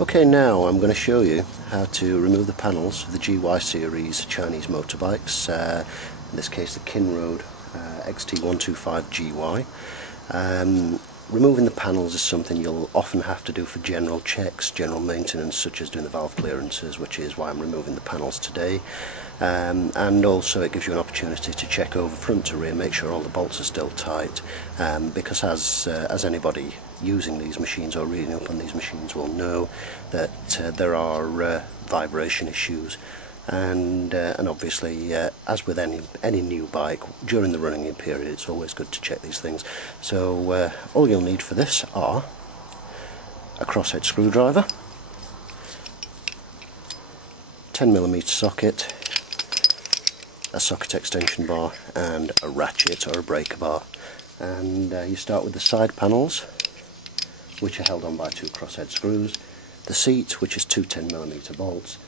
Okay, now I'm going to show you how to remove the panels of the GY series Chinese motorbikes, in this case the Kinroad GY125 GY. Removing the panels is something you'll often have to do for general checks, general maintenance, such as doing the valve clearances, which is why I'm removing the panels today. And also it gives you an opportunity to check over front to rear, make sure all the bolts are still tight, because as anybody using these machines or reading up on these machines will know, that there are vibration issues, and obviously as with any new bike, during the running period it's always good to check these things. So all you'll need for this are a crosshead screwdriver, 10mm socket, a socket extension bar, and a ratchet or a breaker bar. And you start with the side panels, which are held on by two crosshead screws, the seat, which is two 10mm bolts,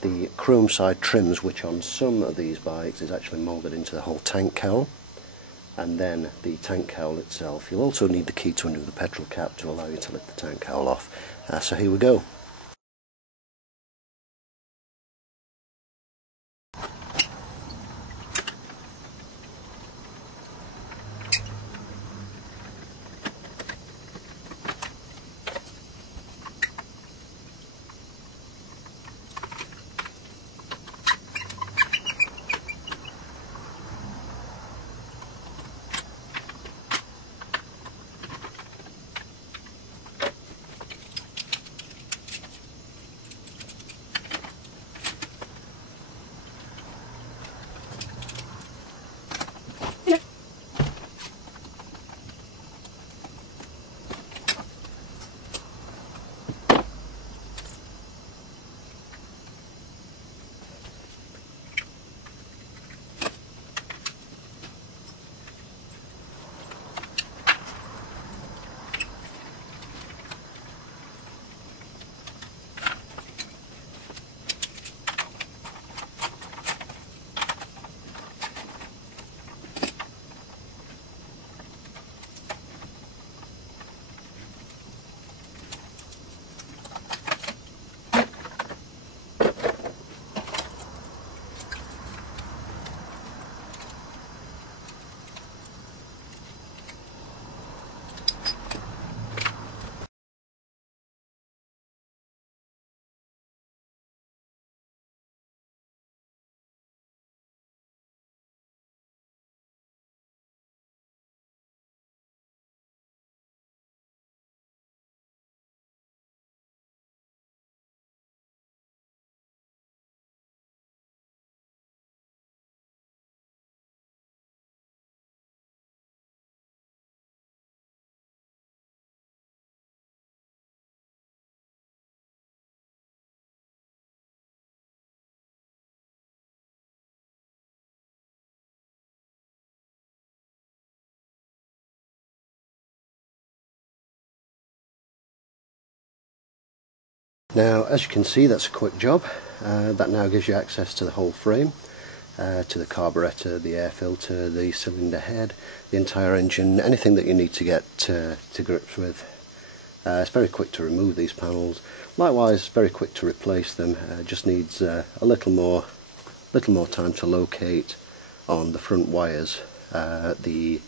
the chrome side trims, which on some of these bikes is actually moulded into the whole tank cowl, and then the tank cowl itself. You'll also need the key to undo the petrol cap to allow you to lift the tank cowl off. So here we go. Now, as you can see, that's a quick job. That now gives you access to the whole frame, to the carburetor, the air filter, the cylinder head, the entire engine, anything that you need to get to grips with. It's very quick to remove these panels. Likewise, very quick to replace them. Just needs a little more time to locate on the front wires the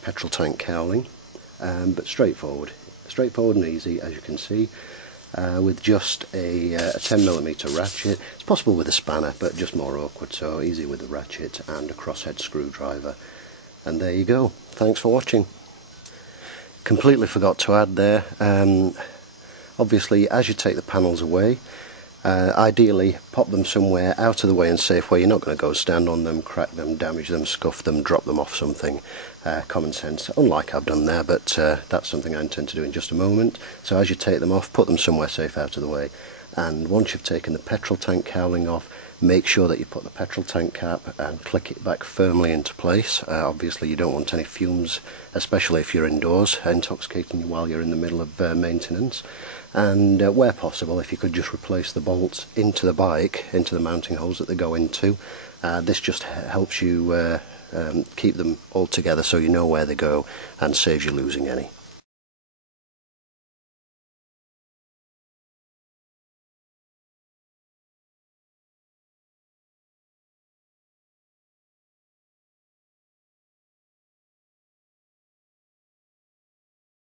petrol tank cowling, but straightforward and easy, as you can see. With just a 10mm ratchet. It's possible with a spanner, but just more awkward, so easy with a ratchet and a crosshead screwdriver. And there you go. Thanks for watching. Completely forgot to add there, obviously as you take the panels away, ideally pop them somewhere out of the way and safe where you're not going to go stand on them, crack them, damage them, scuff them, drop them off something. Common sense, unlike I've done there, but that's something I intend to do in just a moment. So as you take them off, put them somewhere safe out of the way, and once you've taken the petrol tank cowling off, make sure that you put the petrol tank cap and click it back firmly into place. Obviously you don't want any fumes, especially if you're indoors, intoxicating you while you're in the middle of maintenance. And where possible, if you could just replace the bolts into the bike, into the mounting holes that they go into, this just helps you keep them all together so you know where they go and saves you losing any.